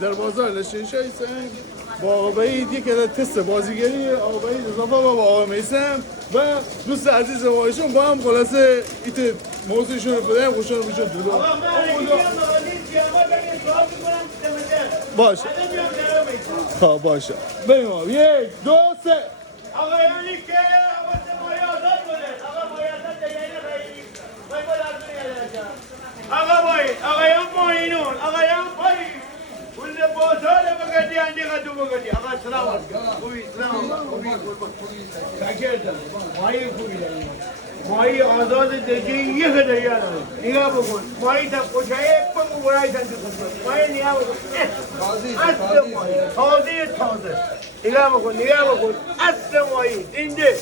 در بازار لشیشه سنگ با آقایی دیگه تست بازیگری آقایی اضافه با آقای میسم و دوست عزیز وایشون با هم خلاصه ایت موضوعشون رو بدهیم خوشون بشون دلو باشه خب باشه بریم آقا 1 2 3 آقایانی که حواس مایه آزاد کنه آقا مایه آزاد دیگه خیلی باید آقا باید آقایان ماینون آقایان پایین کل بازار بگردی اندی قدو بگردی آقا سلام خوبی سلام خوبی تکردم مایه خوبی داریم مایه آزاد دیگه یه خده یادم نگاه بکن مایه تا خوشایی بگو برای سنتی خودم مایه نگاه بکن اصل مایه تازه نگاه بکن اصل مایه اینده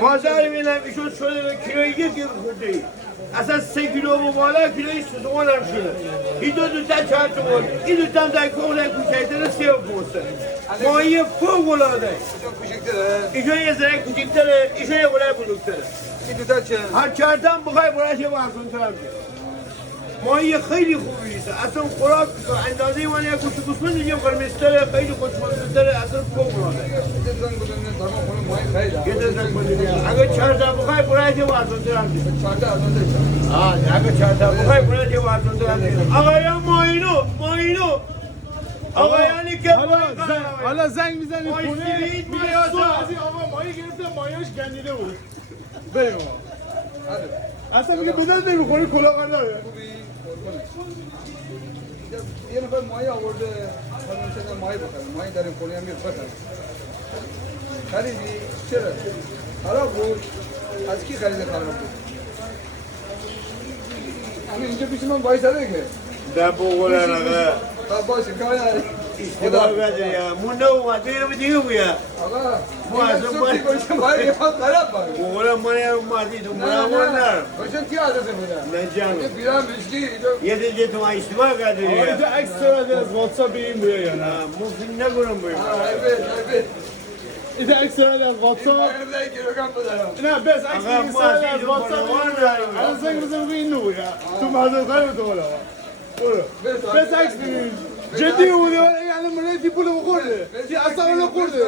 بازار بینم ایشون شده به کیلوی 1 خورده ای اصلا 3 کیلو و بالا کیلوی سوزوان هم شده این دو تا 4 تومان این دو تا در کوله کوچه داره 3 و 5 مایه فوق العاده ایشون یه ذره کوچیک‌تره ایشون یه قله بزرگتره این دو تا چه هر 4 تا بخوای براش یه وارسون‌تر مایه خیلی خوبی است اصلا خوراک اندازه من یک گوشت دیگه قرمزتره خیلی خوشمزه‌تره اصلا فوق العاده اگه 4 تا بخوای برای یه وارسون‌تر هم 4 تا اگه 4 تا بخوای برای یه وارسون‌تر هم آقایان ماینو آقایانی که حالا زنگ میزنی خونه مایه آقا مایه گرفته مایهش گندیده بود بریم اصلا میگه بدل نمی خونه کلاغ نداره یه نفر مایه آورده همون مایه بخرم مایه در این خونه هم میره بخرم خریدی؟ چرا؟ خراب بود؟ از کی خریده خراب بود؟ همین اینجا پیش من باید زده که در بغلن آقا باشه کاری نداری اشتباه بداری مون نومد بیرو دیگه بویا آقا ما از اون باید خراب باید بغلن من اومدی تو مرامون نرم باشه کی عادت بوده؟ نه جانم بیرم بشکی یه دیگه تو اشتباه کردی آقا اینجا عکس دارد از واتساپ این بوده یا نه ممکن نگرم بویا اینجا عکس دارد از واتساپ نه بس عکس دارد از واتساپ الان زنگ بزن بگو این نبوده تو مردم کاری به تو بالا برو بس عکس ببین جدی بوده این الان منه تی پولو بخورده تی اصلا اونو خورده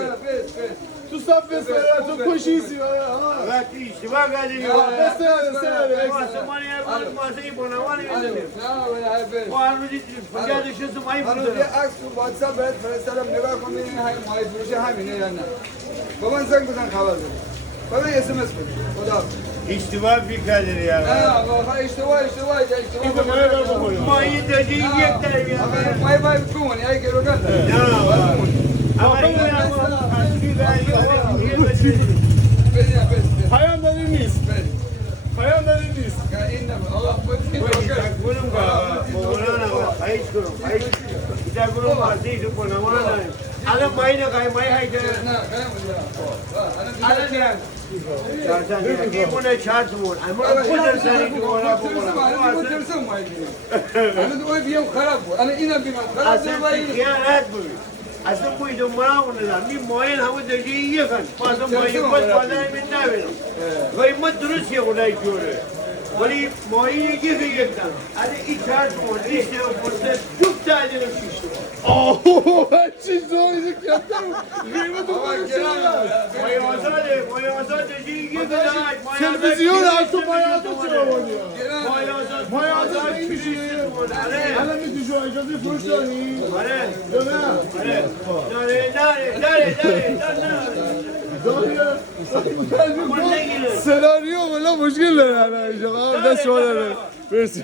تو صاف بس تو کشیسی آقا تی اشتباه کردی بس دارد ما ماسه بنوانی میدونیم ما هر روزی فنجادش تو مایی من یه عکس تو واتساپ برات فرستادم نگاه کن ببین های مای فروش همینه یا نه با من زنگ بزن خبر بده ببین اس ام اس بده خدا اشتباه کردی نه آقا اشتباه ما این دیگه یک تربیت مای کون یا گروگان نه اما این پیام دادی نیست پیام دادی نیست این نه آقا گلم مولانا هیچ کنم هیچ اینا گلم مازی تو بنوانه الان مای نه کای مای هایده نه الان نه چارتان کی مونه چارتمون اما خودت سری تو ولا انا دوی بیام خراب بود انا اینم بیام خراب اصلا خیانت بود اصلا کوی دو مرامون ندارم می ماین همون دیگه یکن پاسم ماین بود پادر من نبینم قیمت درست یه خدای جوره ولی ماین یکی فکرم اگه این چارتمون ریشته و پرسه جوب تاجر شیشته آه چی زوری کردم قیمت مایه آزاده دیگه بدهد تلویزیون تو مایه آزاد چرا بودی؟ مایه آزاد این میشه الان میتونی شما اجازه فروش داری؟ یا نه؟ سناریو ولی مشکل داره دست شما داره برسی